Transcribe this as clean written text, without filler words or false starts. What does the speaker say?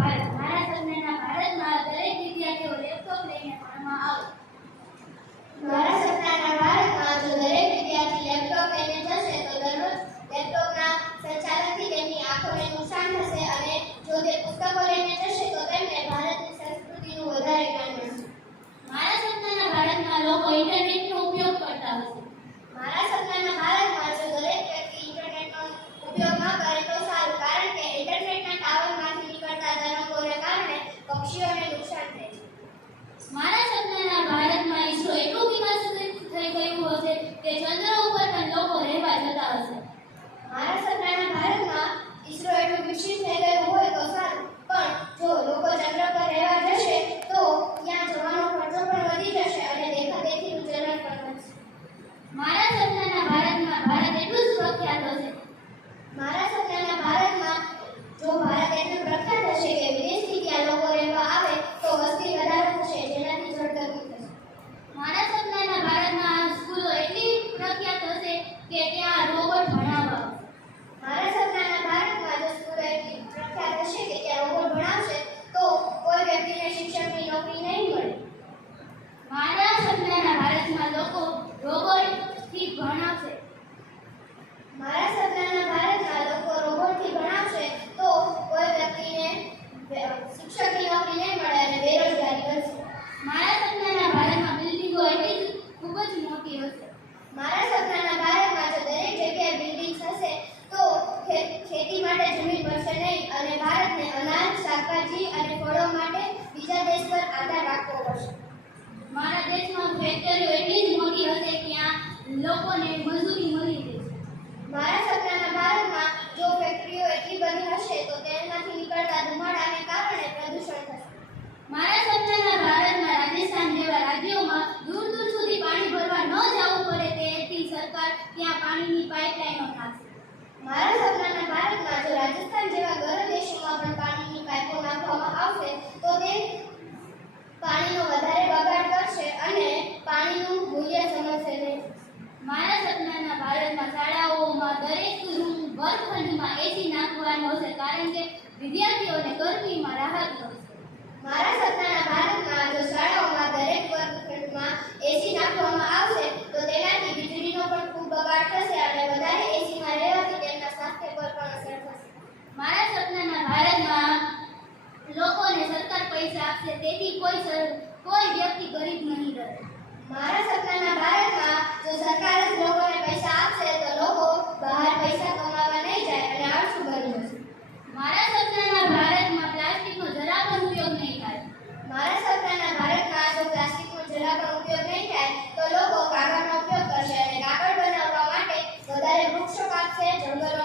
ભારત. મારા સપનાના ભારતમાં દરેક વિદ્યાર્થીઓ લેપટોપ લઈને ભણવા આવે. મારા સપનાના ભારતમાં જો દરેક વિદ્યાર્થી લેપટોપ લઈને જશે તો દરરોજ લેપટોપના સંચાલનથી તેમની આંખોને નુકસાન થશે અને જો તે પુસ્તકો લઈને જશે તો તેમને ભારતની સંસ્કૃતિનું વધારે જ્ઞાન મળશે. મારા સપનાના ભારતમાં લોકો ઇન્ટરનેટનો ઉપયોગ કરતા હશે. મારા સપનાના ભારતમાં જો દરેક વ્યક્તિ ઇન્ટરનેટનો ઉપયોગ ન કરે તો સારું, કારણ કે ઇન્ટરનેટના ટાવરમાંથી નીકળતા તરંગોને કારણે પક્ષીઓને નુકસાન થાય છે. મારા સપનાના ભારતમાં ઈસરો એટલું વિકસિત થઈ ગયું હશે કે ચંદ્ર ઉપર પણ લોકો રહેવા જતા હશે. મારા સપનાના ભારતમાં ઈસરો એટલું વિકસિત થઈ ગયું હોય તો સારું, પણ જો લોકો ચંદ્ર પર રહેવા જશે તો ત્યાં જવાનો ખર્ચો પણ વધી જશે અને દેખાદેખીનું ચલણ પણ વધશે. મારા સપનાના ભારતમાં ભારત એટલું જ પ્રખ્યાત હશે. મારા સપનાના ભારતમાં જો ભારત એટલું પ્રખ્યાત હશે કે વિદેશથી ત્યાં લોકો રહેવા આવે તો વસ્તી વધારો થશે, જેનાથી જળગર્મી થશે. મારા સપનાના ભારતમાં સ્કૂલો એટલી પ્રખ્યાત હશે કે ત્યાં રોબોટ ભણાવવા આવશે. મારા સપનાના ભારતમાં જો સ્કૂલો એટલી પ્રખ્યાત હશે કે ત્યાં રોબોટ ભણાવશે તો કોઈ વ્યક્તિને શિક્ષકની નોકરી નહીં મળે. મારા સપનાના ભારતમાં લોકો રોબોટથી ભણાવશે. મારા સપનાના ભારતમાં લોકો રોબોટથી ભણાવશે તો કોઈ વ્યક્તિને શિક્ષકની નોકરી નહીં મળે અને બેરોજગારી વધશે. મારા સપનાના ભારતમાં બિલ્ડિંગો એટલી ખૂબ જ મોટી હશે. મારા સપનાના ભારતમાં જો દરેક જગ્યાએ બિલ્ડિંગ્સ હશે તો ખેતી માટે જમીન મળશે નહીં અને ભારતને અનાજ, શાકભાજી અને ફળો માટે બીજા દેશ પર આધાર રાખવો પડશે. મારા દેશમાં ફેક્ટરીઓ એટલી જ મોટી હશે કે ત્યાં લોકોને મજૂરી મળી રહેશે. મારા સપનાના ભારતમાં જો ફેક્ટરીઓ એટલી બધી હશે તો તેમાંથી નીકળતા ધુમાડાને કારણે પ્રદૂષણ થશે. મારા સપનાના ભારતમાં રાજસ્થાન જેવા રાજ્યોમાં દૂર દૂર સુધી પાણી ભરવા ન જવું પડે તેથી સરકાર ત્યાં પાણીની પાઇપલાઇનો નાખશે. મારા સપનાના ભારતમાં જો રાજસ્થાન જેવા ગરમ દેશોમાં પણ પાણીની પાઇપો નાખવામાં આવશે તો તે પાણીનો વધારે બગાડ કરશે અને પાણીનું મૂલ્ય સમજશે નહીં. મારા સપનાના ભારતમાં શાળાઓમાં દરેક વર્ગખંડમાં એસી નાખવાનો હશે, કારણ કે વિદ્યાર્થીઓને ગરમીમાં રાહત મળશે. મારા સપનાના ભારતમાં જો શાળાઓમાં દરેક વર્ગખંડમાં એસી નાખવામાં આવશે તો તેનાથી વીજળીનો પણ ખૂબ બગાડ થશે અને વધારે એસીમાં રહેવાથી તેમના સ્વાસ્થ્ય પર પણ અસર થશે. મારા સપનાના ભારતમાં લોકોને સરકાર પૈસા આપશે, તેથી કોઈ વ્યક્તિ ગરીબ નહીં રહે. મારા સપનાના ભારતમાં જો સરકાર જ લોકોને પૈસા આપશે તો લોકો બહાર પૈસા કમાવા નહીં જાય અને આળસુ બની જશે. મારા સપનાના ભારતમાં પ્લાસ્ટિકનો જરા પણ ઉપયોગ નહીં થાય. મારા સપનાના ભારતમાં જો પ્લાસ્ટિકનો જરા પણ ઉપયોગ નહીં થાય તો લોકો કાગળનો ઉપયોગ કરશે અને કાગળ બનાવવા માટે વધારે વૃક્ષો કાપશે, જંગલો